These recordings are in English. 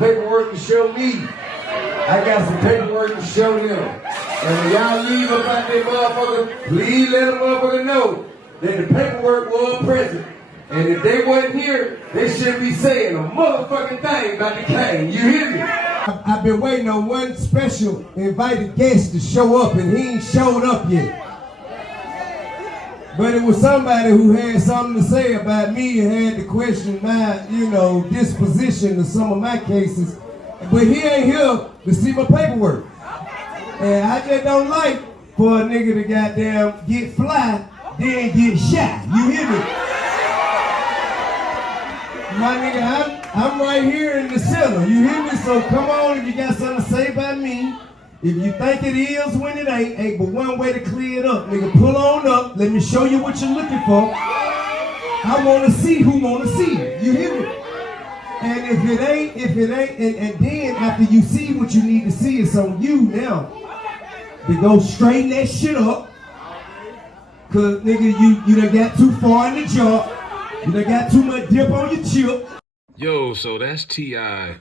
paperwork to show me. I got some paperwork to show them. And when y'all leave up out there, motherfucker, please let a motherfucker know that the paperwork was present. And if they wasn't here, they shouldn't be saying a motherfucking thing about the claim. You hear me? I've been waiting on one special invited guest to show up, and he ain't showed up yet. But it was somebody who had something to say about me and had to question my, disposition of some of my cases. But he ain't here to see my paperwork. And I just don't like for a nigga to goddamn get fly, then get shot. You hear me? My nigga, I'm right here in the center. You hear me? So come on, if you got something to say about me. If you think it is when it ain't but one way to clear it up. Nigga, pull on up. Let me show you what you're looking for. I want to see who want to see it. You hear me? And if it ain't, and then after you see what you need to see, it's on you now to go straighten that shit up. Cause nigga, you done got too far in the job. You done got too much dip on your chip. Yo, so that's T.I.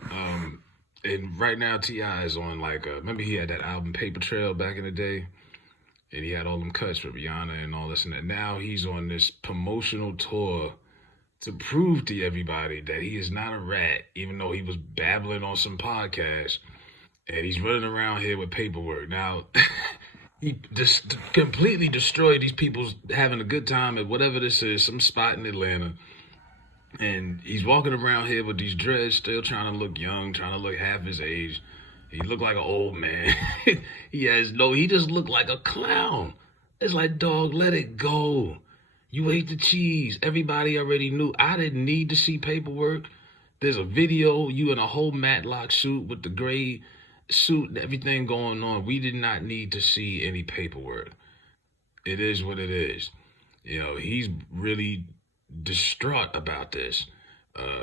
And right now T.I. is on remember he had that album Paper Trail back in the day? And he had all them cuts for Rihanna and all this and that. Now he's on this promotional tour to prove to everybody that he is not a rat, even though he was babbling on some podcasts. And he's running around here with paperwork. Now, he just completely destroyed these people having a good time at whatever this is, some spot in Atlanta. And he's walking around here with these dreads, still trying to look young, trying to look half his age. He looked like an old man. He just looked like a clown. It's like, dog, let it go. You ate the cheese. Everybody already knew. I didn't need to see paperwork. There's a video, you in a whole Matlock suit with the gray suit and everything going on. We did not need to see any paperwork. It is what it is. He's really distraught about this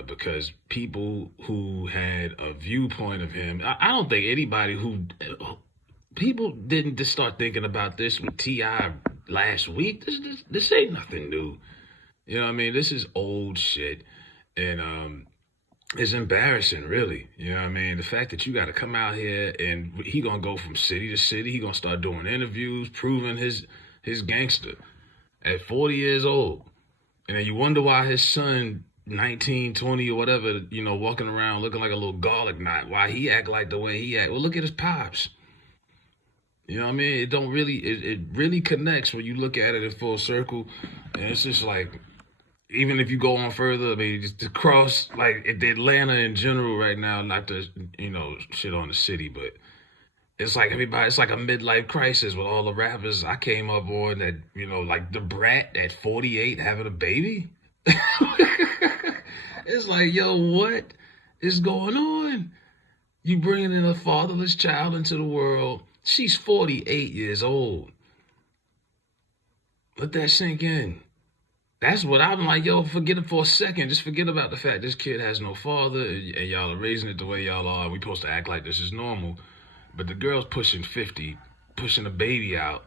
because people who had a viewpoint of him, I don't think anybody people didn't just start thinking about this with T.I. last week. This ain't nothing new. You know what I mean? This is old shit. And it's embarrassing, really. You know what I mean? The fact that you got to come out here and he gonna go from city to city. He gonna start doing interviews, proving his gangster at 40 years old. And then you wonder why his son, 19, 20 or whatever, walking around looking like a little garlic knot, why he act like the way he act. Well, look at his pops. You know what I mean? It really connects when you look at it in full circle. And it's just like, even if you go on further, I mean, just across, Atlanta in general right now, not to, shit on the city, but it's like it's like a midlife crisis with all the rappers I came up on that, like the Brat at 48 having a baby. It's like, yo, what is going on? You bringing in a fatherless child into the world. She's 48 years old. Let that sink in. That's what I'm like, yo, forget it for a second. Just forget about the fact this kid has no father and y'all are raising it the way y'all are. We supposed to act like this is normal. But the girl's pushing 50, pushing a baby out,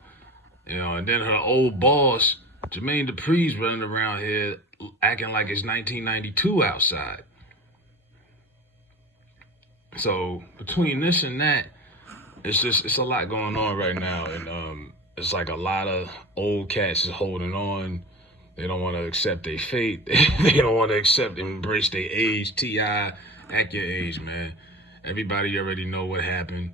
and then her old boss, Jermaine Dupri's running around here acting like it's 1992 outside. So between this and that, it's a lot going on right now. And it's like a lot of old cats is holding on. They don't want to accept their fate. They don't want to embrace their age. T.I., act your age, man. Everybody already know what happened.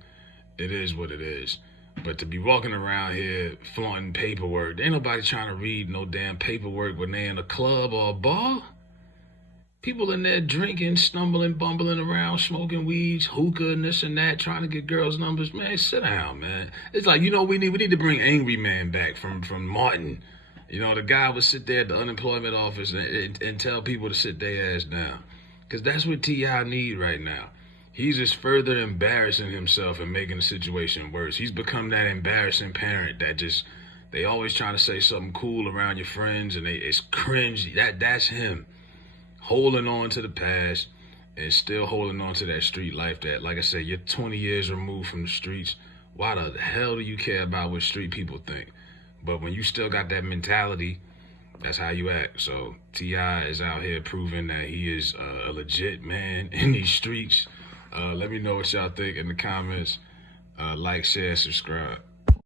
It is what it is. But to be walking around here flaunting paperwork, ain't nobody trying to read no damn paperwork when they in a club or a bar. People in there drinking, stumbling, bumbling around, smoking weeds, hookah and this and that, trying to get girls' numbers. Man, sit down, man. It's like, we need to bring Angry Man back from Martin. The guy would sit there at the unemployment office and tell people to sit their ass down. Because that's what T.I. need right now. He's just further embarrassing himself and making the situation worse. He's become that embarrassing parent that they always trying to say something cool around your friends and it's cringe. That's him. Holding on to the past and still holding on to that street life that, like I said, you're 20 years removed from the streets. Why the hell do you care about what street people think? But when you still got that mentality, that's how you act. So T.I. is out here proving that he is a legit man in these streets. Let me know what y'all think in the comments. Like, share, subscribe.